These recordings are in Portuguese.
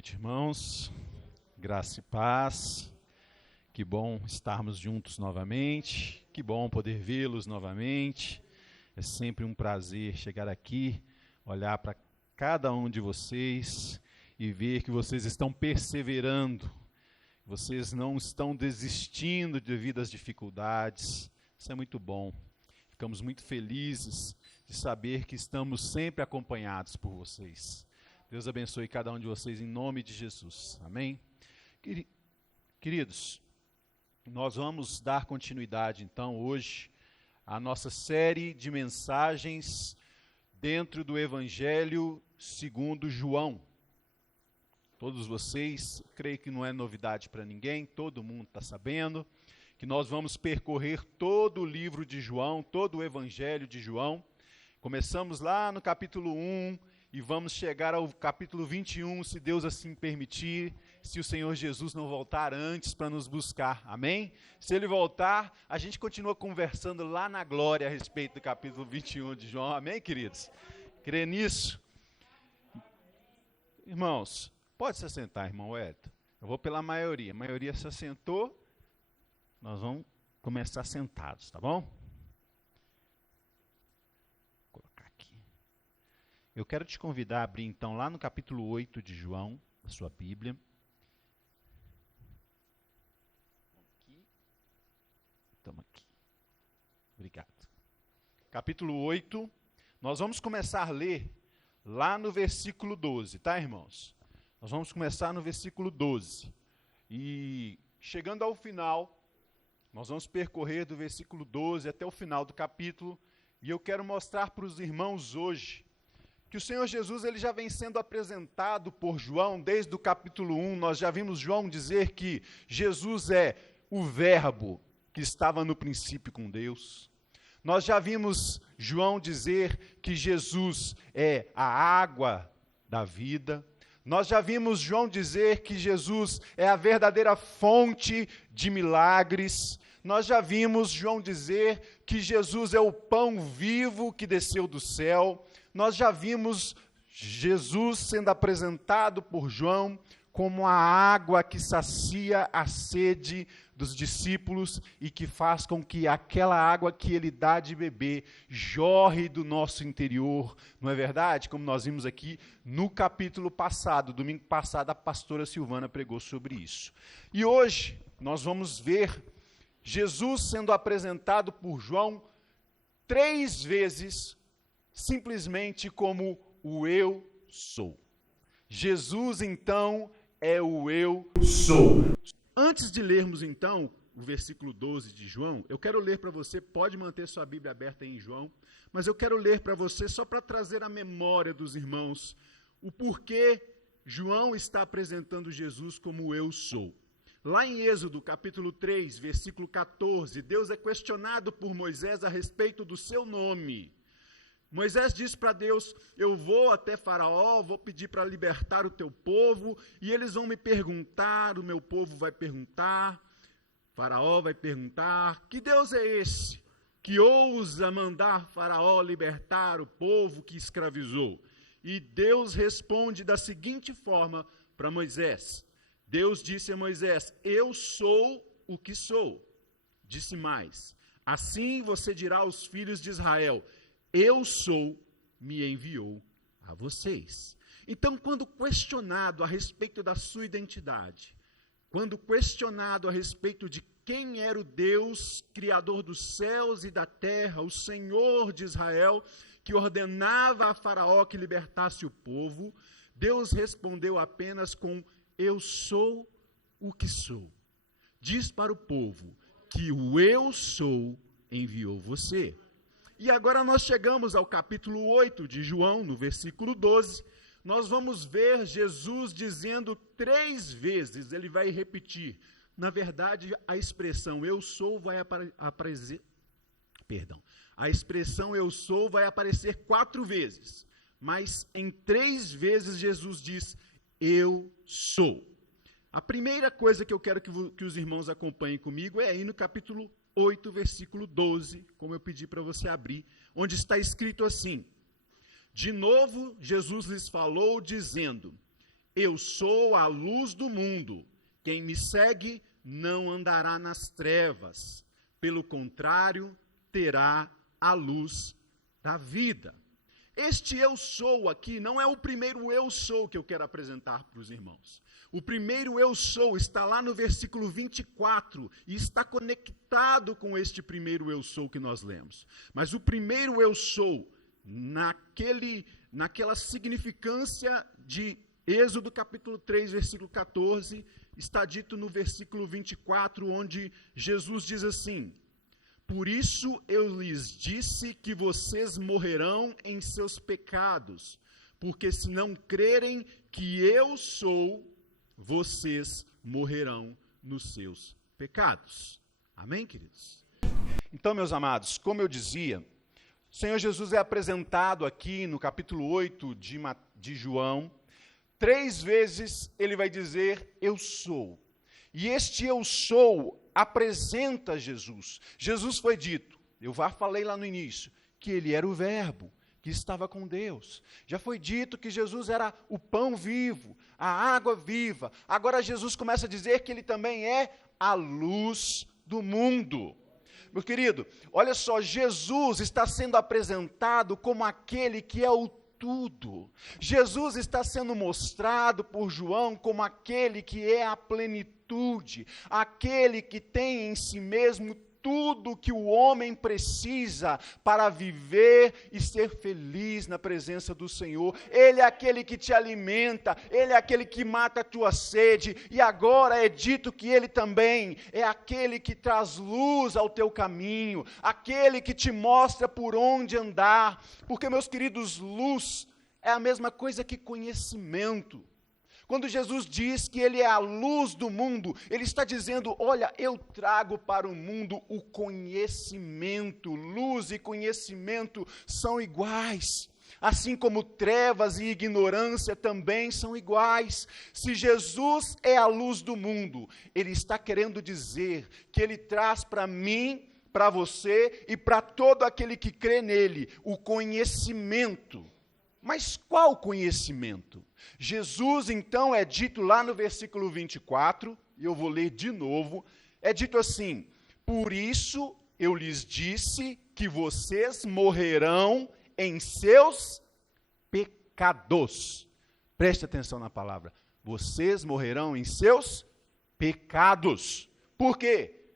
noite, irmãos. Graça e paz. Que bom estarmos juntos novamente. Que bom poder vê-los novamente. É sempre um prazer chegar aqui, olhar para cada um de vocês e ver que vocês estão perseverando. Vocês não estão desistindo devido às dificuldades. Isso é muito bom. Ficamos muito felizes de saber que estamos sempre acompanhados por vocês. Deus abençoe cada um de vocês em nome de Jesus. Amém? Queridos, nós vamos dar continuidade então hoje à nossa série de mensagens dentro do Evangelho segundo João. Todos vocês, creio que não é novidade para ninguém, todo mundo está sabendo, que nós vamos percorrer todo o livro de João, todo o Evangelho de João. Começamos lá no capítulo 1 e vamos chegar ao capítulo 21, se Deus assim permitir, se o Senhor Jesus não voltar antes para nos buscar, amém? Se Ele voltar, a gente continua conversando lá na glória a respeito do capítulo 21 de João, amém, queridos? Crê nisso? Irmãos, pode se assentar, irmão Wellington. Eu vou pela maioria. A maioria se assentou, nós vamos começar sentados, tá bom? Vou colocar aqui. Eu quero te convidar a abrir então lá no capítulo 8 de João, a sua Bíblia. Estamos aqui. Obrigado. Capítulo 8, nós vamos começar a ler lá no versículo 12, tá, irmãos? Nós vamos começar no versículo 12. E chegando ao final, nós vamos percorrer do versículo 12 até o final do capítulo. E eu quero mostrar para os irmãos hoje que o Senhor Jesus ele já vem sendo apresentado por João desde o capítulo 1. Nós já vimos João dizer que Jesus é o Verbo que estava no princípio com Deus. Nós já vimos João dizer que Jesus é a água da vida. Nós já vimos João dizer que Jesus é a verdadeira fonte de milagres. Nós já vimos João dizer que Jesus é o pão vivo que desceu do céu. Nós já vimos Jesus sendo apresentado por João como a água que sacia a sede dos discípulos e que faz com que aquela água que ele dá de beber jorre do nosso interior. Não é verdade? Como nós vimos aqui no capítulo passado, domingo passado, a pastora Silvana pregou sobre isso. E hoje nós vamos ver Jesus sendo apresentado por João 3 vezes, simplesmente como o eu sou. Jesus, então, é o eu sou. Antes de lermos, então, o versículo 12 de João, eu quero ler para você, pode manter sua Bíblia aberta aí em João, mas eu quero ler para você, só para trazer a memória dos irmãos, o porquê João está apresentando Jesus como o eu sou. Lá em Êxodo, capítulo 3, versículo 14, Deus é questionado por Moisés a respeito do seu nome. Moisés diz para Deus, eu vou até Faraó, vou pedir para libertar o teu povo, e eles vão me perguntar, o meu povo vai perguntar, Faraó vai perguntar, que Deus é esse que ousa mandar Faraó libertar o povo que escravizou? E Deus responde da seguinte forma para Moisés. Deus disse a Moisés, eu sou o que sou. Disse mais, assim você dirá aos filhos de Israel, eu sou, me enviou a vocês. Então, quando questionado a respeito da sua identidade, quando questionado a respeito de quem era o Deus, Criador dos céus e da terra, o Senhor de Israel, que ordenava a Faraó que libertasse o povo, Deus respondeu apenas com, eu sou o que sou. Diz para o povo que o eu sou enviou você. E agora nós chegamos ao capítulo 8 de João, no versículo 12, nós vamos ver Jesus dizendo 3 vezes, ele vai repetir, na verdade a expressão eu sou vai aparecer, a expressão eu sou vai aparecer 4 vezes, mas em 3 vezes Jesus diz, eu sou. A primeira coisa que eu quero que os irmãos acompanhem comigo é aí no capítulo 8, versículo 12, como eu pedi para você abrir, onde está escrito assim, de novo Jesus lhes falou dizendo, eu sou a luz do mundo. Quem me segue não andará nas trevas. Pelo contrário, terá a luz da vida. Este eu sou aqui não é o primeiro eu sou que eu quero apresentar para os irmãos. O primeiro eu sou está lá no versículo 24 e está conectado com este primeiro eu sou que nós lemos. Mas o primeiro eu sou, naquela significância de Êxodo capítulo 3, versículo 14, está dito no versículo 24, onde Jesus diz assim: por isso eu lhes disse que vocês morrerão em seus pecados, porque se não crerem que eu sou, vocês morrerão nos seus pecados. Amém, queridos? Então, meus amados, como eu dizia, o Senhor Jesus é apresentado aqui no capítulo 8 de João. 3 vezes ele vai dizer, eu sou. E este eu sou apresenta Jesus. Jesus foi dito, eu já falei lá no início, que ele era o verbo, que estava com Deus. Já foi dito que Jesus era o pão vivo, a água viva. Agora Jesus começa a dizer que ele também é a luz do mundo. Meu querido, olha só, Jesus está sendo apresentado como aquele que é o tudo. Jesus está sendo mostrado por João como aquele que é a plenitude, aquele que tem em si mesmo tudo que o homem precisa para viver e ser feliz na presença do Senhor. Ele é aquele que te alimenta, ele é aquele que mata a tua sede, e agora é dito que ele também é aquele que traz luz ao teu caminho, aquele que te mostra por onde andar, porque, meus queridos, luz é a mesma coisa que conhecimento. Quando Jesus diz que ele é a luz do mundo, ele está dizendo, olha, eu trago para o mundo o conhecimento. Luz e conhecimento são iguais. Assim como trevas e ignorância também são iguais. Se Jesus é a luz do mundo, ele está querendo dizer que ele traz para mim, para você e para todo aquele que crê nele, o conhecimento. Mas qual conhecimento? Jesus, então, é dito lá no versículo 24, e eu vou ler de novo, é dito assim, por isso eu lhes disse que vocês morrerão em seus pecados. Preste atenção na palavra, vocês morrerão em seus pecados. Por quê?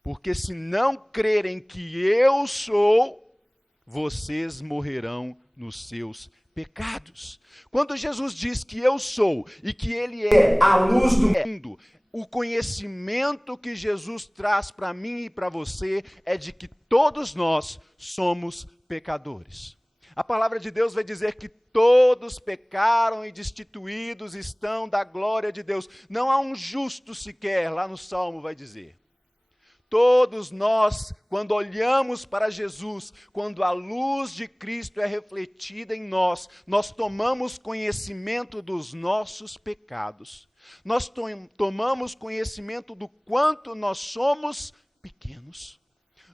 Porque se não crerem que eu sou, vocês morrerão nos seus pecados. Quando Jesus diz que eu sou e que ele é a luz do mundo, o conhecimento que Jesus traz para mim e para você é de que todos nós somos pecadores. A palavra de Deus vai dizer que todos pecaram e destituídos estão da glória de Deus. Não há um justo sequer, lá no Salmo vai dizer. Todos nós, quando olhamos para Jesus, quando a luz de Cristo é refletida em nós, nós tomamos conhecimento dos nossos pecados. Nós tomamos conhecimento do quanto nós somos pequenos,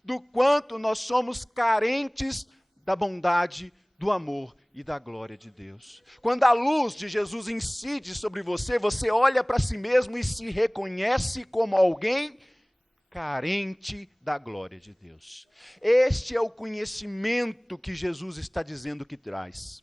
do quanto nós somos carentes da bondade, do amor e da glória de Deus. Quando a luz de Jesus incide sobre você, você olha para si mesmo e se reconhece como alguém carente da glória de Deus. Este é o conhecimento que Jesus está dizendo que traz.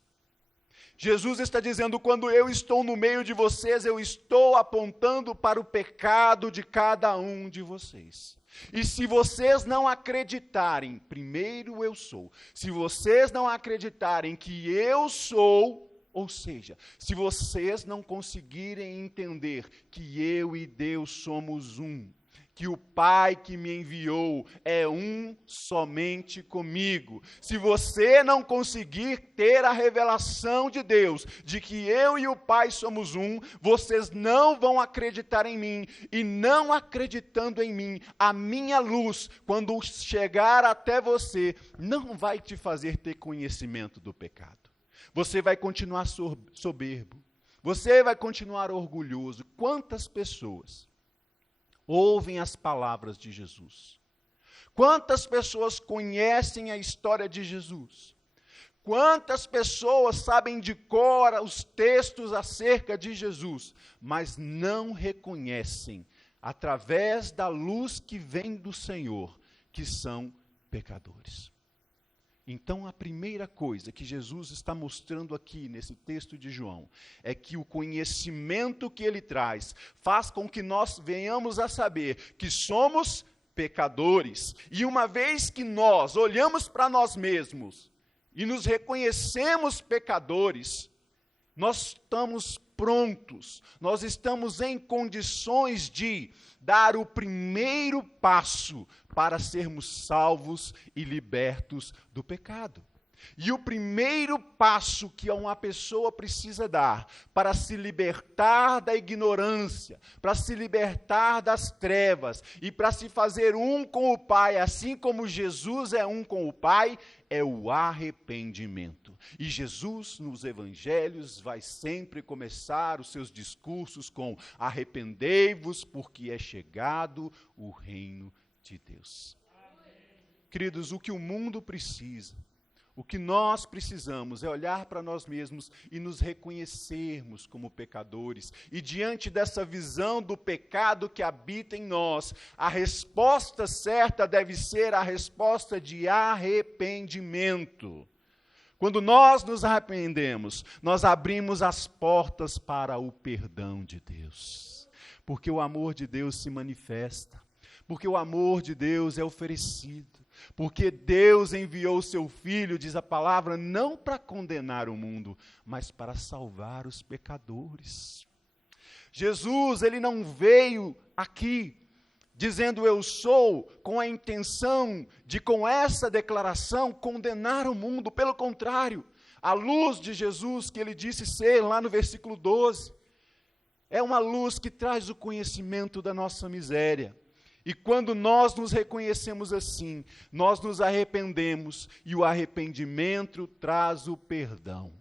Jesus está dizendo, quando eu estou no meio de vocês, eu estou apontando para o pecado de cada um de vocês. E se vocês não acreditarem, primeiro eu sou, se vocês não acreditarem que eu sou, ou seja, se vocês não conseguirem entender que eu e Deus somos um, que o Pai que me enviou é um somente comigo. Se você não conseguir ter a revelação de Deus, de que eu e o Pai somos um, vocês não vão acreditar em mim, e não acreditando em mim, a minha luz, quando chegar até você, não vai te fazer ter conhecimento do pecado. Você vai continuar soberbo, você vai continuar orgulhoso. Quantas pessoas ouvem as palavras de Jesus? Quantas pessoas conhecem a história de Jesus? Quantas pessoas sabem de cor os textos acerca de Jesus, mas não reconhecem, através da luz que vem do Senhor, que são pecadores. Então, a primeira coisa que Jesus está mostrando aqui nesse texto de João é que o conhecimento que ele traz faz com que nós venhamos a saber que somos pecadores. E uma vez que nós olhamos para nós mesmos e nos reconhecemos pecadores, nós estamos prontos, nós estamos em condições de dar o primeiro passo para sermos salvos e libertos do pecado. E o primeiro passo que uma pessoa precisa dar para se libertar da ignorância, para se libertar das trevas e para se fazer um com o Pai, assim como Jesus é um com o Pai, é o arrependimento. E Jesus, nos evangelhos, vai sempre começar os seus discursos com: arrependei-vos, porque é chegado o reino de Deus. Queridos, o que o mundo precisa, o que nós precisamos é olhar para nós mesmos e nos reconhecermos como pecadores. E diante dessa visão do pecado que habita em nós, a resposta certa deve ser a resposta de arrependimento. Quando nós nos arrependemos, nós abrimos as portas para o perdão de Deus. Porque o amor de Deus se manifesta. Porque o amor de Deus é oferecido. Porque Deus enviou o seu Filho, diz a palavra, não para condenar o mundo, mas para salvar os pecadores. Jesus, ele não veio aqui dizendo eu sou, com a intenção de, com essa declaração, condenar o mundo. Pelo contrário, a luz de Jesus, que ele disse ser lá no versículo 12, é uma luz que traz o conhecimento da nossa miséria. E quando nós nos reconhecemos assim, nós nos arrependemos, e o arrependimento traz o perdão.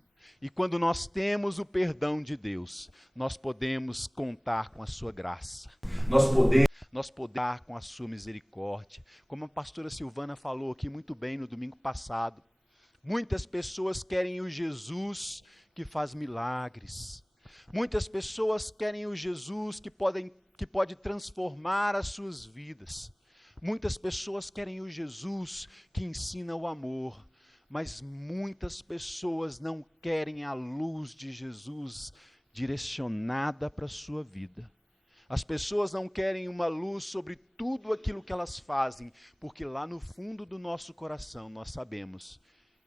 E quando nós temos o perdão de Deus, nós podemos contar com a sua graça. Nós podemos contar com a sua misericórdia. Como a pastora Silvana falou aqui muito bem no domingo passado, muitas pessoas querem o Jesus que faz milagres. Muitas pessoas querem o Jesus que pode transformar as suas vidas. Muitas pessoas querem o Jesus que ensina o amor, mas muitas pessoas não querem a luz de Jesus direcionada para a sua vida. As pessoas não querem uma luz sobre tudo aquilo que elas fazem, porque lá no fundo do nosso coração nós sabemos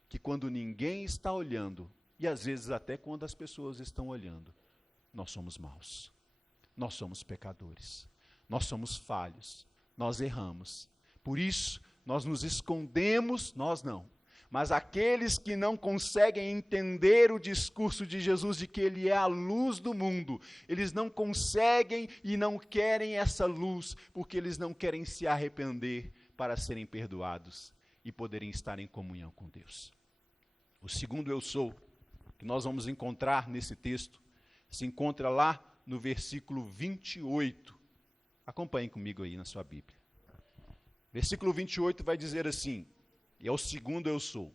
que quando ninguém está olhando, e às vezes até quando as pessoas estão olhando, nós somos maus. Nós somos pecadores, nós somos falhos, nós erramos. Por isso, nós nos escondemos, nós não. Mas aqueles que não conseguem entender o discurso de Jesus de que Ele é a luz do mundo, eles não conseguem e não querem essa luz, porque eles não querem se arrepender para serem perdoados e poderem estar em comunhão com Deus. O segundo eu sou, que nós vamos encontrar nesse texto, se encontra lá no versículo 28. Acompanhem comigo aí na sua Bíblia. Versículo 28 vai dizer assim, e é o segundo eu sou.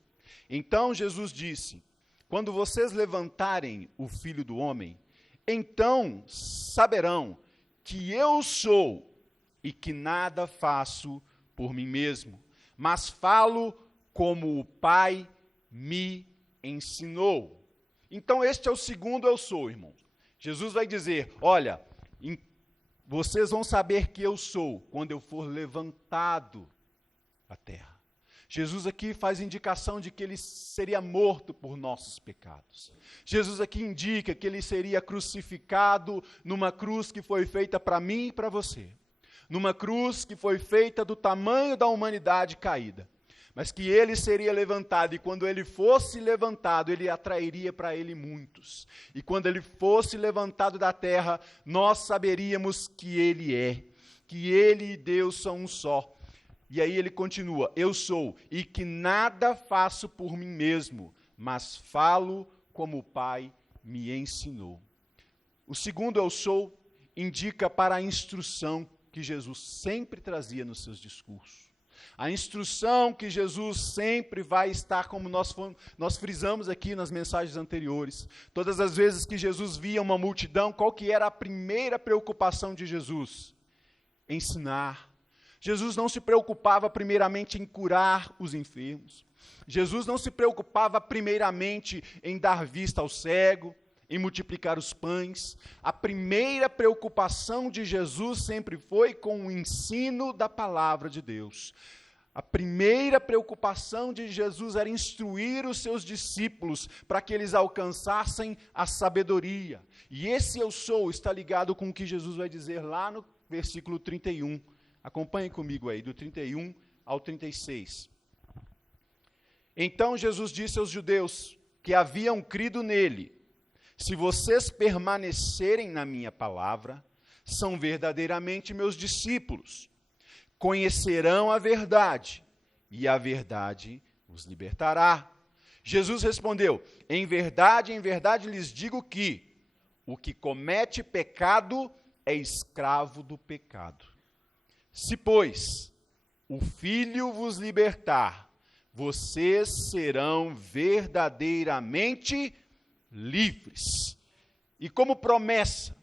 Então Jesus disse: quando vocês levantarem o Filho do Homem, então saberão que eu sou e que nada faço por mim mesmo, mas falo como o Pai me ensinou. Então este é o segundo eu sou, irmãos. Jesus vai dizer, olha, vocês vão saber que eu sou quando eu for levantado à terra. Jesus aqui faz indicação de que ele seria morto por nossos pecados. Jesus aqui indica que ele seria crucificado numa cruz que foi feita para mim e para você. Numa cruz que foi feita do tamanho da humanidade caída. Mas que ele seria levantado, e quando ele fosse levantado, ele atrairia para ele muitos. E quando ele fosse levantado da terra, nós saberíamos que ele e Deus são um só. E aí ele continua, eu sou, e que nada faço por mim mesmo, mas falo como o Pai me ensinou. O segundo eu sou indica para a instrução que Jesus sempre trazia nos seus discursos. A instrução que Jesus sempre vai estar, como nós frisamos aqui nas mensagens anteriores. Todas as vezes que Jesus via uma multidão, qual que era a primeira preocupação de Jesus? Ensinar. Jesus não se preocupava primeiramente em curar os enfermos. Jesus não se preocupava primeiramente em dar vista ao cego, em multiplicar os pães. A primeira preocupação de Jesus sempre foi com o ensino da palavra de Deus. A primeira preocupação de Jesus era instruir os seus discípulos para que eles alcançassem a sabedoria. E esse eu sou está ligado com o que Jesus vai dizer lá no versículo 31. Acompanhe comigo aí, do 31 ao 36. Então Jesus disse aos judeus que haviam crido nele: se vocês permanecerem na minha palavra, são verdadeiramente meus discípulos. Conhecerão a verdade, e a verdade os libertará. Jesus respondeu: em verdade lhes digo que o que comete pecado é escravo do pecado. Se, pois, o Filho vos libertar, vocês serão verdadeiramente livres. E como promessa,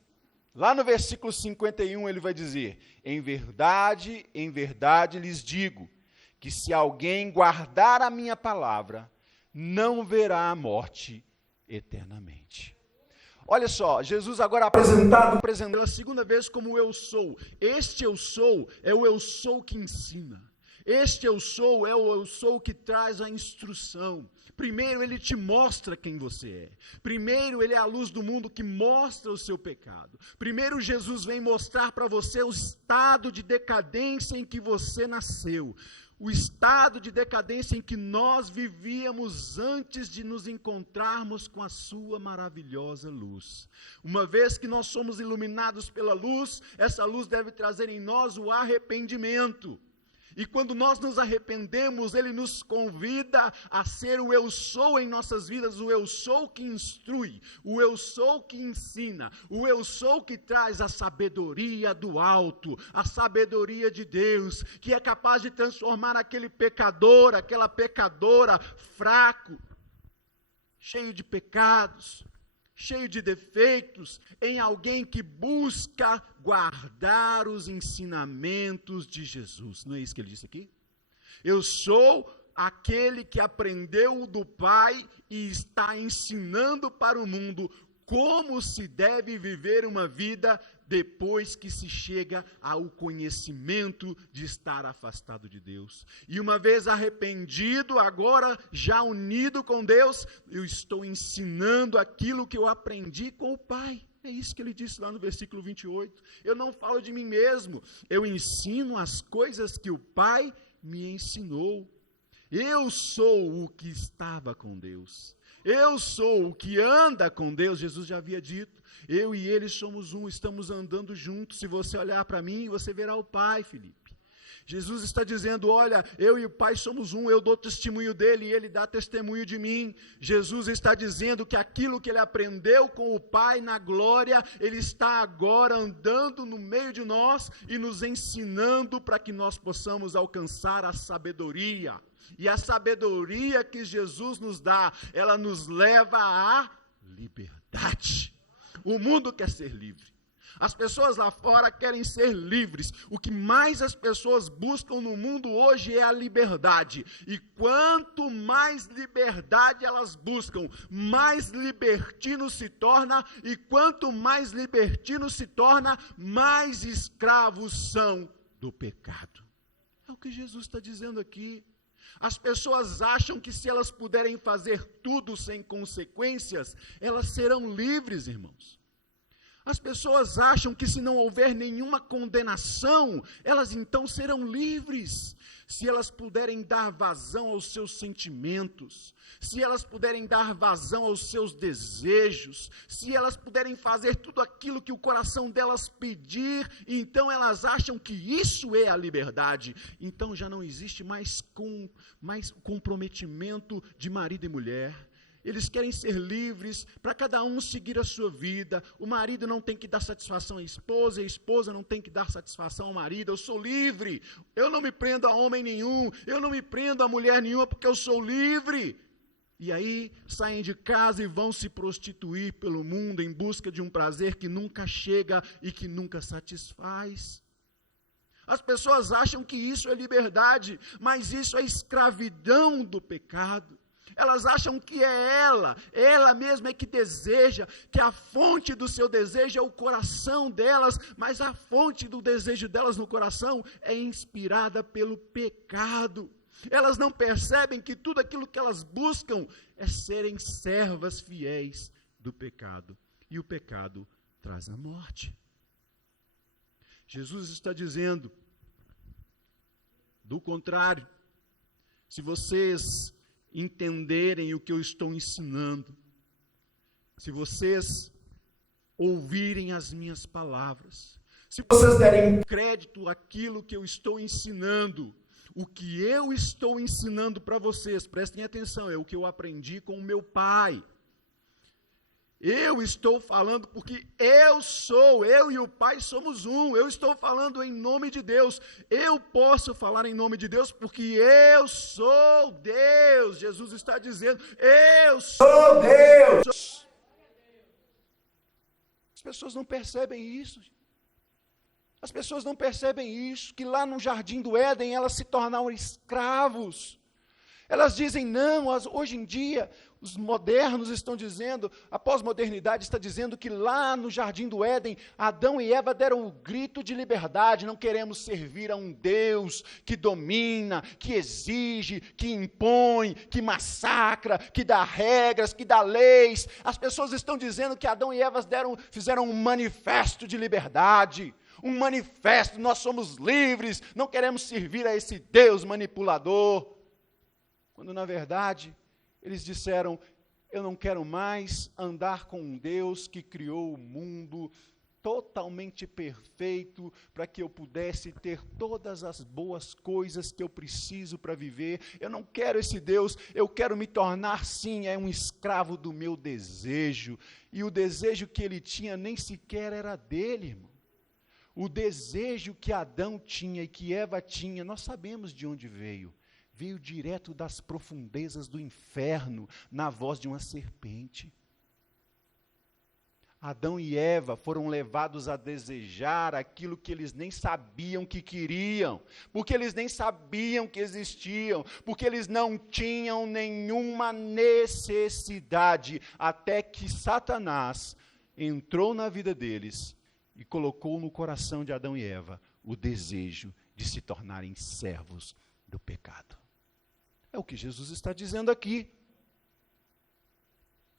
lá no versículo 51 ele vai dizer: em verdade lhes digo, que se alguém guardar a minha palavra, não verá a morte eternamente. Olha só, Jesus agora apresentando pela segunda vez como eu sou. Este eu sou é o eu sou que ensina. Este eu sou é o eu sou que traz a instrução. Primeiro ele te mostra quem você é. Primeiro ele é a luz do mundo que mostra o seu pecado. Primeiro Jesus vem mostrar para você o estado de decadência em que você nasceu. O estado de decadência em que nós vivíamos antes de nos encontrarmos com a sua maravilhosa luz. Uma vez que nós somos iluminados pela luz, essa luz deve trazer em nós o arrependimento. E quando nós nos arrependemos, Ele nos convida a ser o eu sou em nossas vidas, o eu sou que instrui, o eu sou que ensina, o eu sou que traz a sabedoria do alto, a sabedoria de Deus, que é capaz de transformar aquele pecador, aquela pecadora fraco, cheio de pecados, cheio de defeitos, em alguém que busca guardar os ensinamentos de Jesus. Não é isso que ele disse aqui? Eu sou aquele que aprendeu do Pai e está ensinando para o mundo como se deve viver uma vida depois que se chega ao conhecimento de estar afastado de Deus. E uma vez arrependido, agora já unido com Deus, eu estou ensinando aquilo que eu aprendi com o Pai. É isso que ele disse lá no versículo 28. Eu não falo de mim mesmo, eu ensino as coisas que o Pai me ensinou. Eu sou o que estava com Deus. Eu sou o que anda com Deus. Jesus já havia dito, eu e ele somos um, estamos andando juntos. Se você olhar para mim, você verá o Pai, Felipe. Jesus está dizendo, olha, eu e o Pai somos um, eu dou testemunho dele e ele dá testemunho de mim. Jesus está dizendo que aquilo que ele aprendeu com o Pai na glória, ele está agora andando no meio de nós e nos ensinando para que nós possamos alcançar a sabedoria. E a sabedoria que Jesus nos dá, ela nos leva à liberdade. O mundo quer ser livre. As pessoas lá fora querem ser livres. O que mais as pessoas buscam no mundo hoje é a liberdade. E quanto mais liberdade elas buscam, mais libertino se torna. E quanto mais libertino se torna, mais escravos são do pecado. É o que Jesus está dizendo aqui. As pessoas acham que se elas puderem fazer tudo sem consequências, elas serão livres, irmãos. As pessoas acham que se não houver nenhuma condenação, elas então serão livres. Se elas puderem dar vazão aos seus sentimentos, se elas puderem dar vazão aos seus desejos, se elas puderem fazer tudo aquilo que o coração delas pedir, então elas acham que isso é a liberdade. Então já não existe mais comprometimento de marido e mulher. Eles querem ser livres, para cada um seguir a sua vida. O marido não tem que dar satisfação à esposa, e a esposa não tem que dar satisfação ao marido. Eu sou livre, eu não me prendo a homem nenhum, eu não me prendo a mulher nenhuma, porque eu sou livre. E aí saem de casa e vão se prostituir pelo mundo em busca de um prazer que nunca chega e que nunca satisfaz. As pessoas acham que isso é liberdade, mas isso é escravidão do pecado. Elas acham que é ela mesma é que deseja, que a fonte do seu desejo é o coração delas, mas a fonte do desejo delas no coração é inspirada pelo pecado. Elas não percebem que tudo aquilo que elas buscam é serem servas fiéis do pecado. E o pecado traz a morte. Jesus está dizendo, do contrário, se vocês entenderem o que eu estou ensinando, se vocês ouvirem as minhas palavras, se vocês derem crédito àquilo que eu estou ensinando, o que eu estou ensinando para vocês, prestem atenção, é o que eu aprendi com o meu pai. Eu estou falando porque eu e o Pai somos um. Eu estou falando em nome de Deus. Eu posso falar em nome de Deus porque eu sou Deus. Jesus está dizendo, eu sou Deus. As pessoas não percebem isso. As pessoas não percebem isso, que lá no Jardim do Éden elas se tornaram escravos. Elas dizem, não, hoje em dia, os modernos estão dizendo, a pós-modernidade está dizendo que lá no Jardim do Éden, Adão e Eva deram um grito de liberdade, não queremos servir a um Deus que domina, que exige, que impõe, que massacra, que dá regras, que dá leis. As pessoas estão dizendo que Adão e Eva fizeram um manifesto de liberdade, um manifesto, nós somos livres, não queremos servir a esse Deus manipulador. Quando, na verdade, eles disseram, eu não quero mais andar com um Deus que criou o mundo totalmente perfeito, para que eu pudesse ter todas as boas coisas que eu preciso para viver. Eu não quero esse Deus, eu quero me tornar, sim, um escravo do meu desejo. E o desejo que ele tinha nem sequer era dele, irmão. O desejo que Adão tinha e que Eva tinha, nós sabemos de onde veio. Veio direto das profundezas do inferno, na voz de uma serpente. Adão e Eva foram levados a desejar aquilo que eles nem sabiam que queriam, porque eles nem sabiam que existiam, porque eles não tinham nenhuma necessidade, até que Satanás entrou na vida deles e colocou no coração de Adão e Eva o desejo de se tornarem servos do pecado. É o que Jesus está dizendo aqui.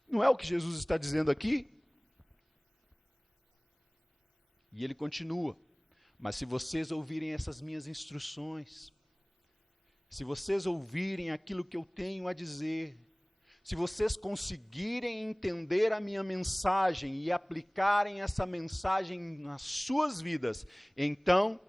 Não é o que Jesus está dizendo aqui? E ele continua, mas se vocês ouvirem essas minhas instruções, se vocês ouvirem aquilo que eu tenho a dizer, se vocês conseguirem entender a minha mensagem e aplicarem essa mensagem nas suas vidas, então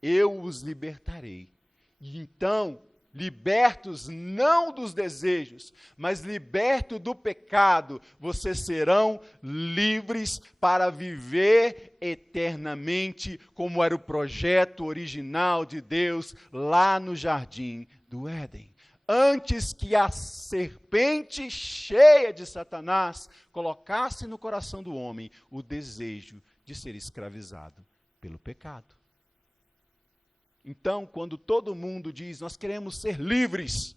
eu os libertarei. E então, libertos não dos desejos, mas libertos do pecado, vocês serão livres para viver eternamente, como era o projeto original de Deus lá no Jardim do Éden. Antes que a serpente cheia de Satanás colocasse no coração do homem o desejo de ser escravizado pelo pecado. Então, quando todo mundo diz, nós queremos ser livres,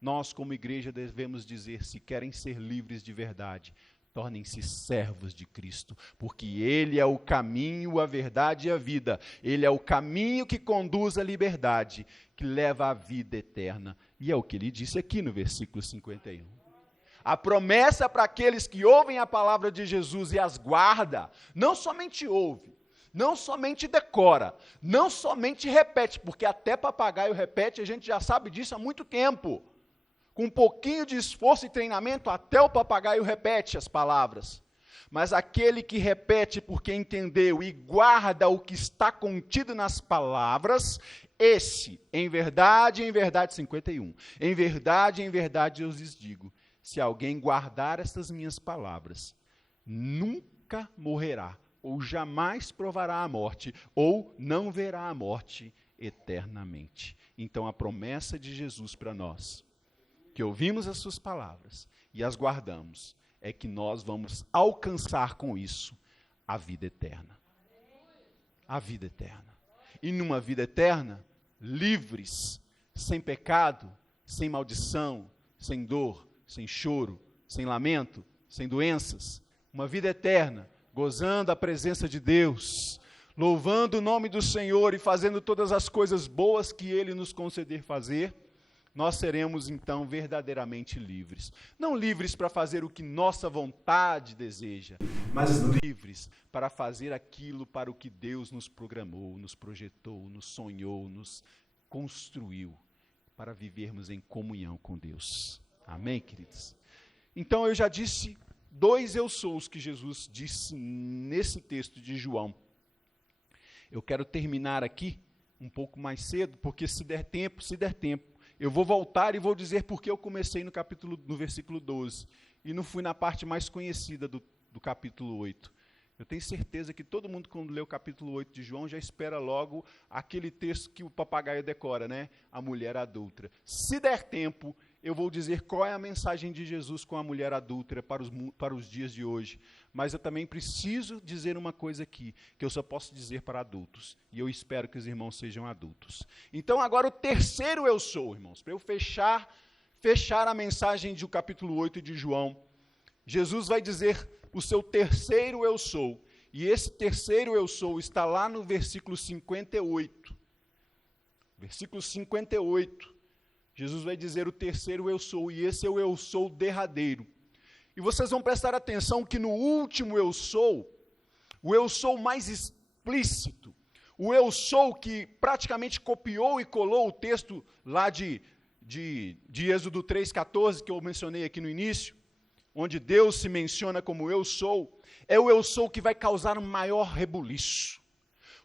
nós como igreja devemos dizer, se querem ser livres de verdade, tornem-se servos de Cristo, porque Ele é o caminho, a verdade e a vida. Ele é o caminho que conduz à liberdade, que leva à vida eterna. E é o que ele disse aqui no versículo 51. A promessa para aqueles que ouvem a palavra de Jesus e as guarda, não somente ouve, não somente decora, não somente repete, porque até papagaio repete, a gente já sabe disso há muito tempo. Com um pouquinho de esforço e treinamento, até o papagaio repete as palavras. Mas aquele que repete porque entendeu e guarda o que está contido nas palavras, esse, em verdade, 51, em verdade eu lhes digo, se alguém guardar estas minhas palavras, nunca morrerá, ou jamais provará a morte, ou não verá a morte eternamente. Então a promessa de Jesus para nós, que ouvimos as suas palavras e as guardamos, é que nós vamos alcançar com isso a vida eterna. A vida eterna. E numa vida eterna, livres, sem pecado, sem maldição, sem dor, sem choro, sem lamento, sem doenças. Uma vida eterna, gozando a presença de Deus, louvando o nome do Senhor e fazendo todas as coisas boas que Ele nos conceder fazer, nós seremos então verdadeiramente livres. Não livres para fazer o que nossa vontade deseja, mas livres para fazer aquilo para o que Deus nos programou, nos projetou, nos sonhou, nos construiu, para vivermos em comunhão com Deus. Amém, queridos? Então eu já disse 2 eu sous que Jesus disse nesse texto de João. Eu quero terminar aqui um pouco mais cedo, porque se der tempo, eu vou voltar e vou dizer porque eu comecei no versículo 12, e não fui na parte mais conhecida do capítulo 8. Eu tenho certeza que todo mundo, quando lê o capítulo 8 de João, já espera logo aquele texto que o papagaio decora, né? A mulher adúltera. Se der tempo, eu vou dizer qual é a mensagem de Jesus com a mulher adúltera para os dias de hoje. Mas eu também preciso dizer uma coisa aqui, que eu só posso dizer para adultos. E eu espero que os irmãos sejam adultos. Então, agora o terceiro eu sou, irmãos. Para eu fechar a mensagem do capítulo 8 de João, Jesus vai dizer o seu terceiro eu sou. E esse terceiro eu sou está lá no versículo 58. Versículo 58. Jesus vai dizer o terceiro eu sou, e esse é o eu sou derradeiro. E vocês vão prestar atenção que no último eu sou, o eu sou mais explícito, o eu sou que praticamente copiou e colou o texto lá de Êxodo 3,14, que eu mencionei aqui no início, onde Deus se menciona como eu sou, é o eu sou que vai causar um maior rebuliço.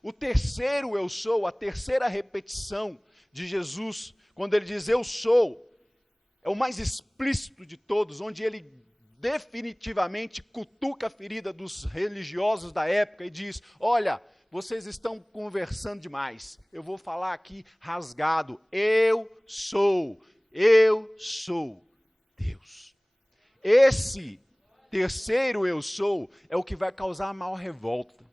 O terceiro eu sou, a terceira repetição de Jesus, quando ele diz eu sou, é o mais explícito de todos, onde ele definitivamente cutuca a ferida dos religiosos da época e diz, olha, vocês estão conversando demais, eu vou falar aqui rasgado, eu sou Deus. Esse terceiro eu sou é o que vai causar a maior revolta.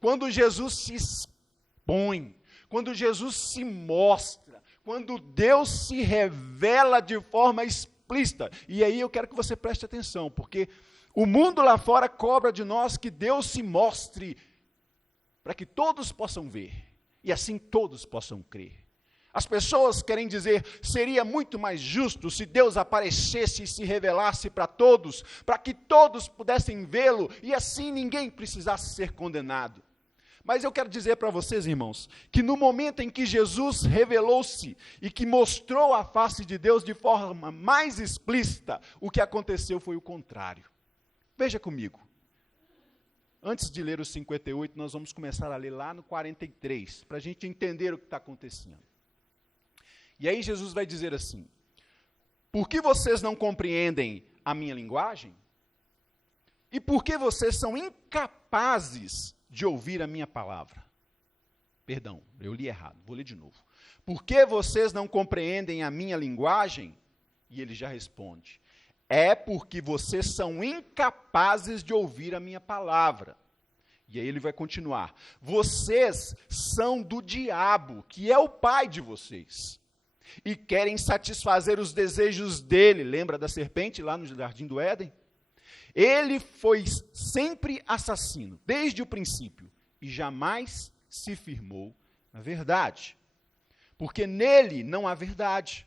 Quando Jesus se expõe, quando Jesus se mostra, quando Deus se revela de forma explícita. E aí eu quero que você preste atenção, porque o mundo lá fora cobra de nós que Deus se mostre para que todos possam ver, e assim todos possam crer. As pessoas querem dizer, seria muito mais justo se Deus aparecesse e se revelasse para todos, para que todos pudessem vê-lo, e assim ninguém precisasse ser condenado. Mas eu quero dizer para vocês, irmãos, que no momento em que Jesus revelou-se e que mostrou a face de Deus de forma mais explícita, o que aconteceu foi o contrário. Veja comigo. Antes de ler o 58, nós vamos começar a ler lá no 43, para a gente entender o que está acontecendo. E aí Jesus vai dizer assim, por que vocês não compreendem a minha linguagem? E por que vocês são incapazes de ouvir a minha palavra? Perdão, eu li errado, vou ler de novo. Por que vocês não compreendem a minha linguagem? E ele já responde, é porque vocês são incapazes de ouvir a minha palavra. E aí ele vai continuar, vocês são do diabo, que é o pai de vocês, e querem satisfazer os desejos dele. Lembra da serpente lá no Jardim do Éden? Ele foi sempre assassino, desde o princípio, e jamais se firmou na verdade, porque nele não há verdade.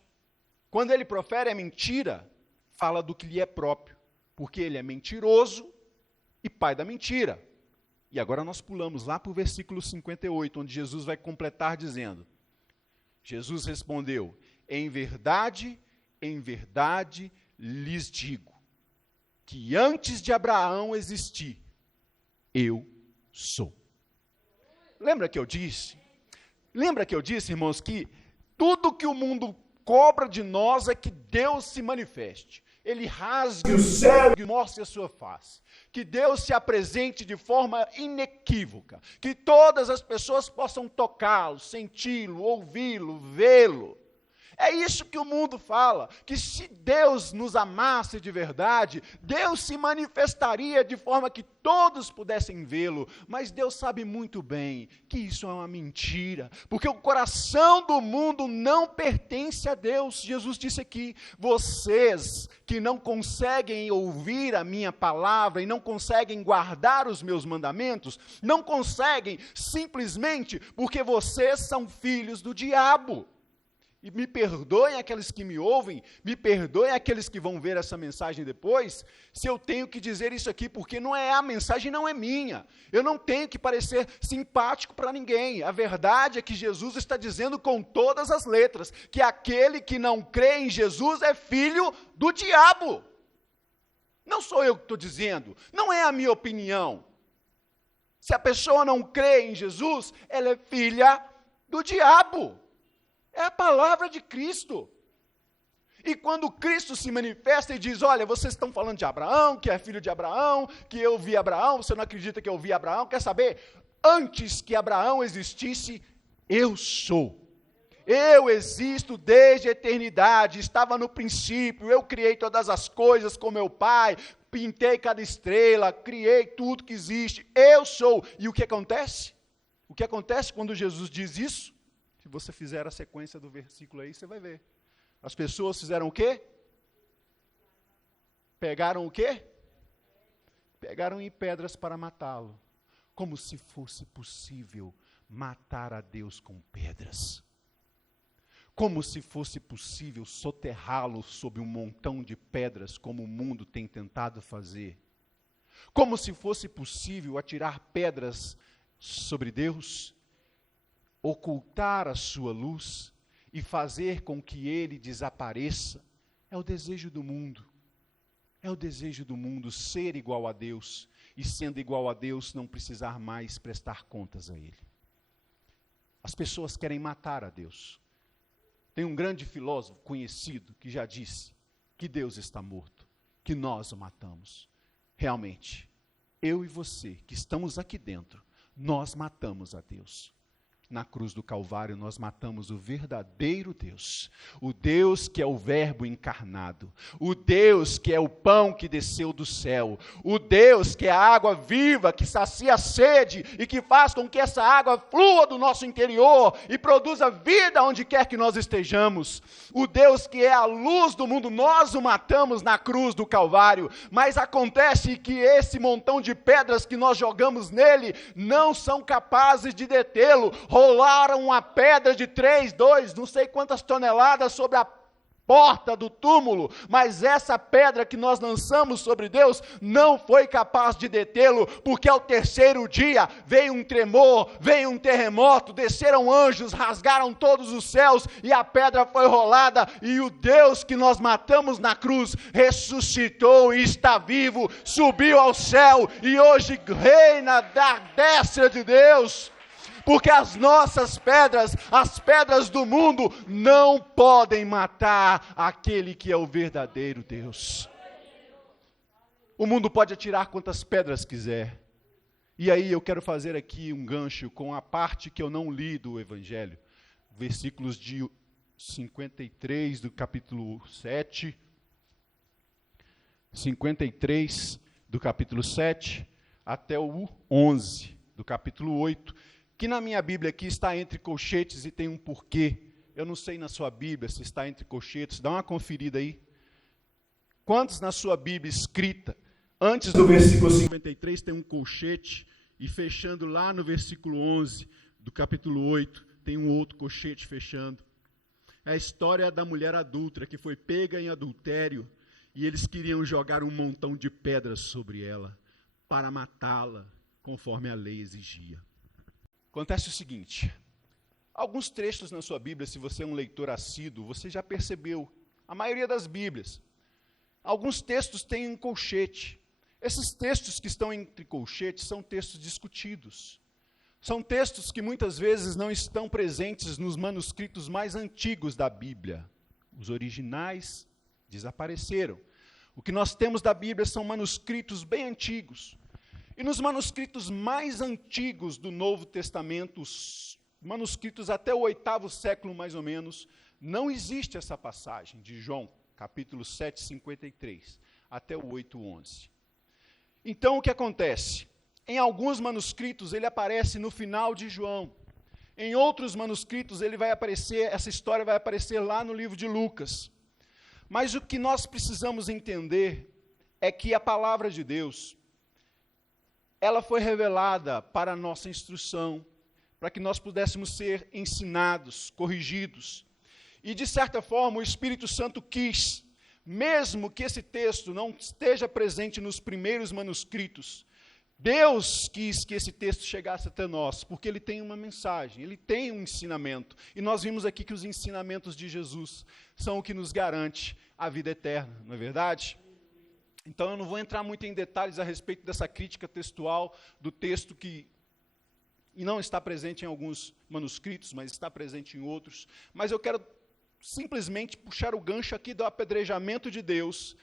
Quando ele profere a mentira, fala do que lhe é próprio, porque ele é mentiroso e pai da mentira. E agora nós pulamos lá para o versículo 58, onde Jesus vai completar dizendo, Jesus respondeu, em verdade lhes digo, que antes de Abraão existir, eu sou. Lembra que eu disse, irmãos, que tudo que o mundo cobra de nós é que Deus se manifeste, ele rasgue o céu e mostre a sua face. Que Deus se apresente de forma inequívoca. Que todas as pessoas possam tocá-lo, senti-lo, ouvi-lo, vê-lo. É isso que o mundo fala, que se Deus nos amasse de verdade, Deus se manifestaria de forma que todos pudessem vê-lo, mas Deus sabe muito bem que isso é uma mentira, porque o coração do mundo não pertence a Deus. Jesus disse aqui, vocês que não conseguem ouvir a minha palavra e não conseguem guardar os meus mandamentos, não conseguem simplesmente porque vocês são filhos do diabo. E me perdoem aqueles que me ouvem, me perdoem aqueles que vão ver essa mensagem depois, se eu tenho que dizer isso aqui, porque a mensagem não é minha. Eu não tenho que parecer simpático para ninguém. A verdade é que Jesus está dizendo com todas as letras, que aquele que não crê em Jesus é filho do diabo. Não sou eu que estou dizendo, não é a minha opinião. Se a pessoa não crê em Jesus, ela é filha do diabo. É a palavra de Cristo. E quando Cristo se manifesta e diz, olha, vocês estão falando de Abraão, que é filho de Abraão, que eu vi Abraão, você não acredita que eu vi Abraão? Quer saber? Antes que Abraão existisse, eu sou. Eu existo desde a eternidade, estava no princípio, eu criei todas as coisas com meu Pai, pintei cada estrela, criei tudo que existe, eu sou. E o que acontece? O que acontece quando Jesus diz isso? Se você fizer a sequência do versículo aí, você vai ver. As pessoas fizeram o quê? Pegaram o quê? Pegaram em pedras para matá-lo. Como se fosse possível matar a Deus com pedras. Como se fosse possível soterrá-lo sob um montão de pedras, como o mundo tem tentado fazer. Como se fosse possível atirar pedras sobre Deus, ocultar a sua luz e fazer com que ele desapareça. É o desejo do mundo. É o desejo do mundo ser igual a Deus e, sendo igual a Deus, não precisar mais prestar contas a ele. As pessoas querem matar a Deus. Tem um grande filósofo conhecido que já disse que Deus está morto, que nós o matamos. Realmente, eu e você que estamos aqui dentro, nós matamos a Deus. Na cruz do Calvário nós matamos o verdadeiro Deus, o Deus que é o verbo encarnado, o Deus que é o pão que desceu do céu, o Deus que é a água viva, que sacia a sede e que faz com que essa água flua do nosso interior e produza vida onde quer que nós estejamos, o Deus que é a luz do mundo. Nós o matamos na cruz do Calvário, mas acontece que esse montão de pedras que nós jogamos nele não são capazes de detê-lo. Rolaram uma pedra de 3, 2, não sei quantas toneladas sobre a porta do túmulo, mas essa pedra que nós lançamos sobre Deus não foi capaz de detê-lo, porque ao terceiro dia veio um tremor, veio um terremoto, desceram anjos, rasgaram todos os céus e a pedra foi rolada e o Deus que nós matamos na cruz ressuscitou e está vivo, subiu ao céu e hoje reina da destra de Deus. Porque as nossas pedras, as pedras do mundo, não podem matar aquele que é o verdadeiro Deus. O mundo pode atirar quantas pedras quiser. E aí eu quero fazer aqui um gancho com a parte que eu não li do Evangelho. Versículos de 53 do capítulo 7. 53 do capítulo 7 até o 11 do capítulo 8. Que na minha Bíblia aqui está entre colchetes e tem um porquê. Eu não sei na sua Bíblia se está entre colchetes, dá uma conferida aí. Quantos na sua Bíblia escrita, antes do versículo 53 tem um colchete, e fechando lá no versículo 11 do capítulo 8, tem um outro colchete fechando. É a história da mulher adúltera que foi pega em adultério, e eles queriam jogar um montão de pedras sobre ela, para matá-la, conforme a lei exigia. Acontece o seguinte, alguns trechos na sua Bíblia, se você é um leitor assíduo, você já percebeu, a maioria das Bíblias, alguns textos têm um colchete. Esses textos que estão entre colchetes são textos discutidos. São textos que muitas vezes não estão presentes nos manuscritos mais antigos da Bíblia. Os originais desapareceram. O que nós temos da Bíblia são manuscritos bem antigos. E nos manuscritos mais antigos do Novo Testamento, os manuscritos até o 8º século mais ou menos, não existe essa passagem de João, capítulo 7, 53, até o 8:11. Então, o que acontece? Em alguns manuscritos, ele aparece no final de João. Em outros manuscritos, essa história vai aparecer lá no livro de Lucas. Mas o que nós precisamos entender é que a palavra de Deus, ela foi revelada para a nossa instrução, para que nós pudéssemos ser ensinados, corrigidos. E, de certa forma, o Espírito Santo quis, mesmo que esse texto não esteja presente nos primeiros manuscritos, Deus quis que esse texto chegasse até nós, porque ele tem uma mensagem, ele tem um ensinamento. E nós vimos aqui que os ensinamentos de Jesus são o que nos garante a vida eterna, não é verdade? Então eu não vou entrar muito em detalhes a respeito dessa crítica textual do texto que não está presente em alguns manuscritos, mas está presente em outros. Mas eu quero simplesmente puxar o gancho aqui do apedrejamento de Deus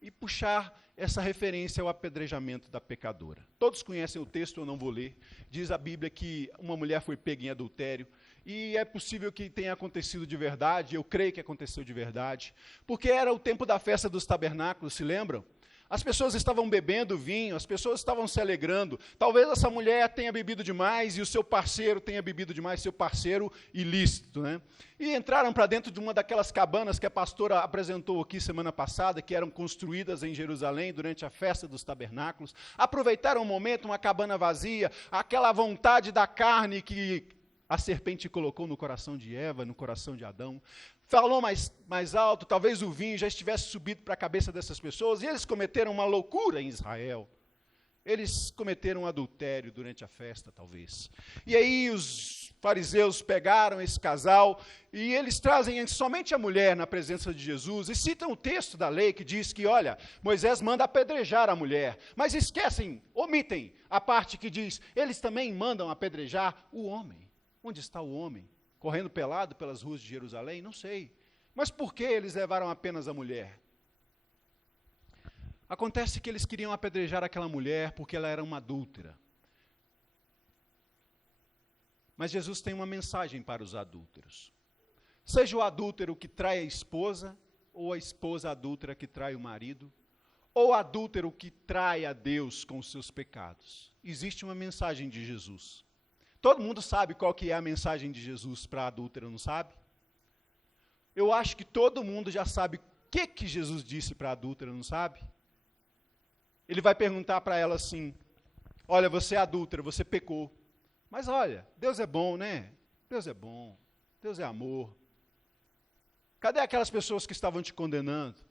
e puxar essa referência ao apedrejamento da pecadora. Todos conhecem o texto, eu não vou ler. Diz a Bíblia que uma mulher foi pega em adultério, e é possível que tenha acontecido de verdade, eu creio que aconteceu de verdade, porque era o tempo da festa dos tabernáculos, se lembram? As pessoas estavam bebendo vinho, as pessoas estavam se alegrando. Talvez essa mulher tenha bebido demais e o seu parceiro tenha bebido demais, seu parceiro ilícito, né? E entraram para dentro de uma daquelas cabanas que a pastora apresentou aqui semana passada, que eram construídas em Jerusalém durante a festa dos tabernáculos. Aproveitaram o momento, uma cabana vazia, aquela vontade da carne que a serpente colocou no coração de Eva, no coração de Adão. Falou mais alto, talvez o vinho já estivesse subido para a cabeça dessas pessoas, e eles cometeram uma loucura em Israel. Eles cometeram um adultério durante a festa, talvez. E aí os fariseus pegaram esse casal, e eles trazem somente a mulher na presença de Jesus, e citam o texto da lei que diz que, olha, Moisés manda apedrejar a mulher, mas esquecem, omitem a parte que diz, eles também mandam apedrejar o homem. Onde está o homem? Correndo pelado pelas ruas de Jerusalém? Não sei. Mas por que eles levaram apenas a mulher? Acontece que eles queriam apedrejar aquela mulher porque ela era uma adúltera. Mas Jesus tem uma mensagem para os adúlteros. Seja o adúltero que trai a esposa, ou a esposa adúltera que trai o marido, ou o adúltero que trai a Deus com os seus pecados. Existe uma mensagem de Jesus. Todo mundo sabe qual que é a mensagem de Jesus para a adúltera, não sabe? Eu acho que todo mundo já sabe o que Jesus disse para a adúltera, não sabe? Ele vai perguntar para ela assim, olha, você é adúltera, você pecou. Mas olha, Deus é bom, né? Deus é bom, Deus é amor. Cadê aquelas pessoas que estavam te condenando?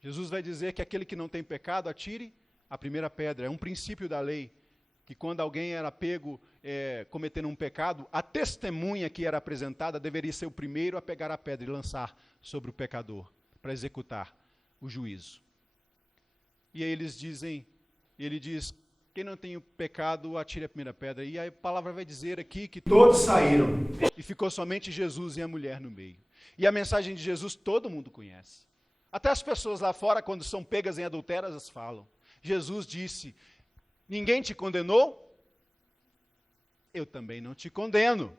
Jesus vai dizer que aquele que não tem pecado, atire a primeira pedra. É um princípio da lei, que quando alguém era pego cometendo um pecado, a testemunha que era apresentada deveria ser o primeiro a pegar a pedra e lançar sobre o pecador, para executar o juízo. E aí ele diz, quem não tem o pecado, atire a primeira pedra. E a palavra vai dizer aqui que todos saíram, e ficou somente Jesus e a mulher no meio. E a mensagem de Jesus todo mundo conhece. Até as pessoas lá fora, quando são pegas em adultério, elas falam. Jesus disse, ninguém te condenou? Eu também não te condeno.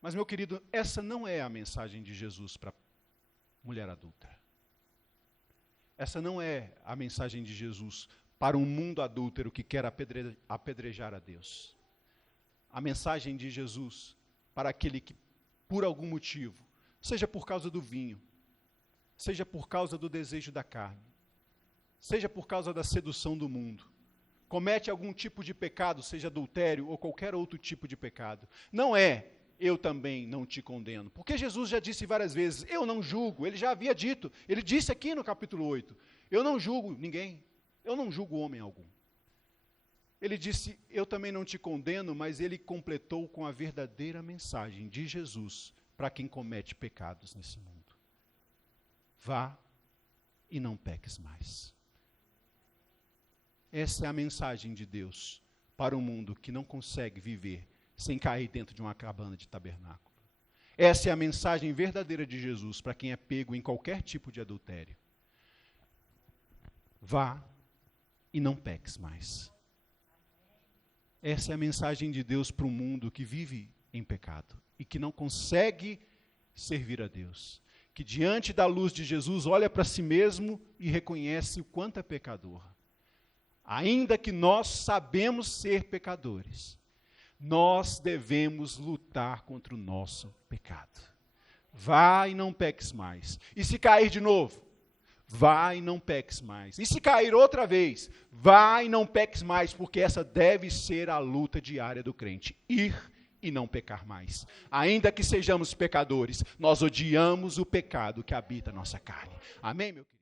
Mas, meu querido, essa não é a mensagem de Jesus para a mulher adúltera. Essa não é a mensagem de Jesus para um mundo adúltero que quer apedrejar a Deus. A mensagem de Jesus para aquele que, por algum motivo, seja por causa do vinho, seja por causa do desejo da carne, seja por causa da sedução do mundo, comete algum tipo de pecado, seja adultério ou qualquer outro tipo de pecado. Não é, eu também não te condeno. Porque Jesus já disse várias vezes, eu não julgo. Ele já havia dito, ele disse aqui no capítulo 8, eu não julgo ninguém, eu não julgo homem algum. Ele disse, eu também não te condeno, mas ele completou com a verdadeira mensagem de Jesus para quem comete pecados nesse mundo. Vá e não peques mais. Essa é a mensagem de Deus para um mundo que não consegue viver sem cair dentro de uma cabana de tabernáculo. Essa é a mensagem verdadeira de Jesus para quem é pego em qualquer tipo de adultério. vá e não peques mais. Essa é a mensagem de Deus para um mundo que vive em pecado e que não consegue servir a Deus. Que diante da luz de Jesus olha para si mesmo e reconhece o quanto é pecador. Ainda que nós sabemos ser pecadores, nós devemos lutar contra o nosso pecado. Vá e não peques mais. E se cair de novo? Vá e não peques mais. E se cair outra vez? Vá e não peques mais, porque essa deve ser a luta diária do crente. Ir e não pecar mais. Ainda que sejamos pecadores, nós odiamos o pecado que habita a nossa carne. Amém, meu querido?